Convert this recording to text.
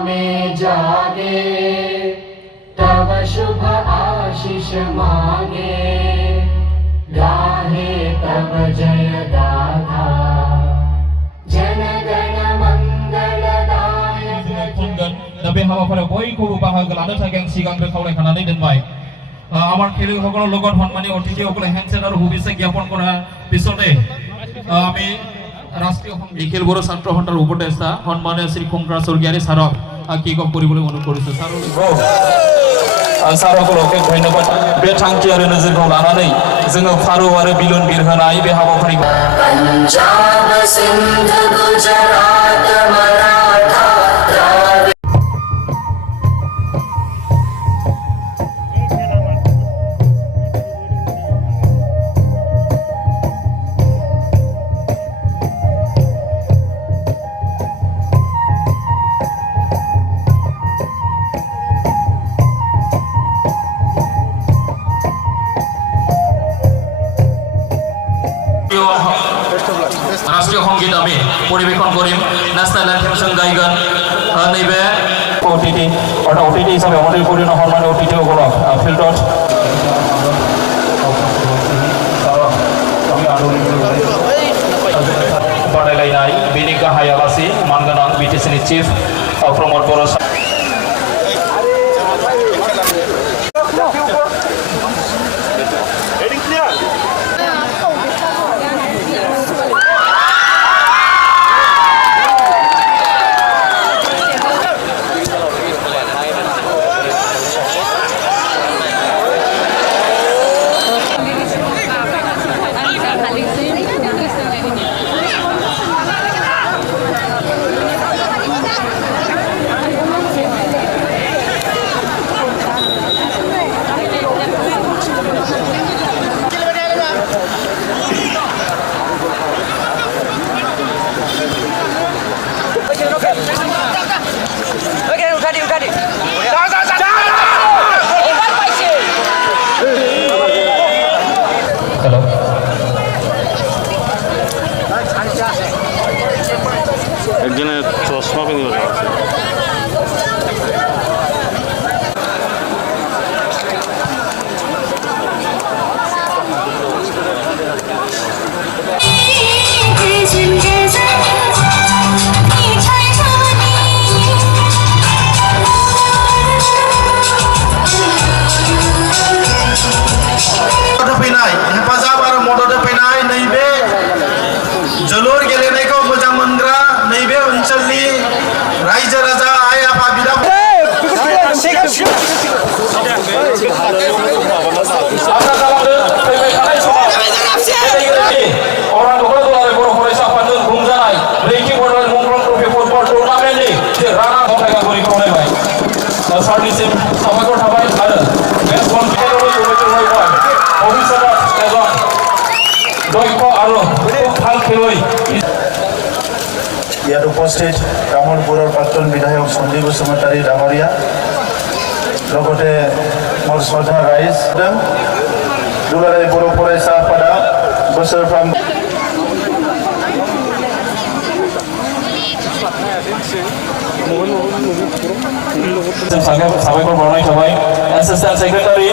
में जागे तब शुभ आशीष मांगे गाहे तब जय गाथा जन गण मंगलदायक दा बे हाबाफारियाव बयखौबो बाहागो लानो थाखाय आं सिगांग्रो खावलायखानानै दोनबाय আমার খেলুৱৈসকলৰ লগত সন্মানীয় অতিথিসকলে হেণ্ডছেট আৰু শুভেচ্ছা জ্ঞাপন কৰাৰ পিছতে আমি ৰাষ্ট্ৰীয় নিখিল বড়ো ছাত্ৰ সন্থাৰ উপদেষ্টা সন্মানীয় শ্ৰী কুমৰা স্বৰ্গীয়াৰী ছাৰক কিক অফ কৰিবলৈ অনুৰোধ কৰিছোঁ ছাৰসকলকে ধন্যবাদ बे थांखि आरो नोजोरखौ लानानै जोङो फारौ आरो बिलुन बिरहोनाय बे हाबाफारिखौ पंजाब सिंध गुजरात मराठा राष्ट्रीय संगीत आमी परिवेशन करिम नेशनल एंथेम गायगोन नैबे अतिथि अर्थात अतिथि हिसाबै আমাদের পরিণ সম্মানীয় অতিথিসকলক ফিল্ডত बादायलायनाय बेनि गाहाय आलासि मानगोनां बिटिसिनि चिफ प्रमद बर' একজনের চশমা পেয়ে हेफाजाब आरो मदद होफैनाय नैबे जोलुर गेलेनायखौ मोजां मोनग्रा नैबे ओनसोलनि रायजो राजा आइ आफा बिदा ইয়াত উপস্থিত তামোলপুৰৰ প্ৰাক্তন বিধায়ক সঞ্জীৱ বসুমতাৰী ডাঙৰীয়া লগতে মোৰ শ্ৰদ্ধা ৰাইজ দুলাৰায় বড়ো ফৰাইছা আফাদা बोसोरफ्राम साबायखर बावनाय थाबाय एसिस्टेन्ट सेक्रेटारि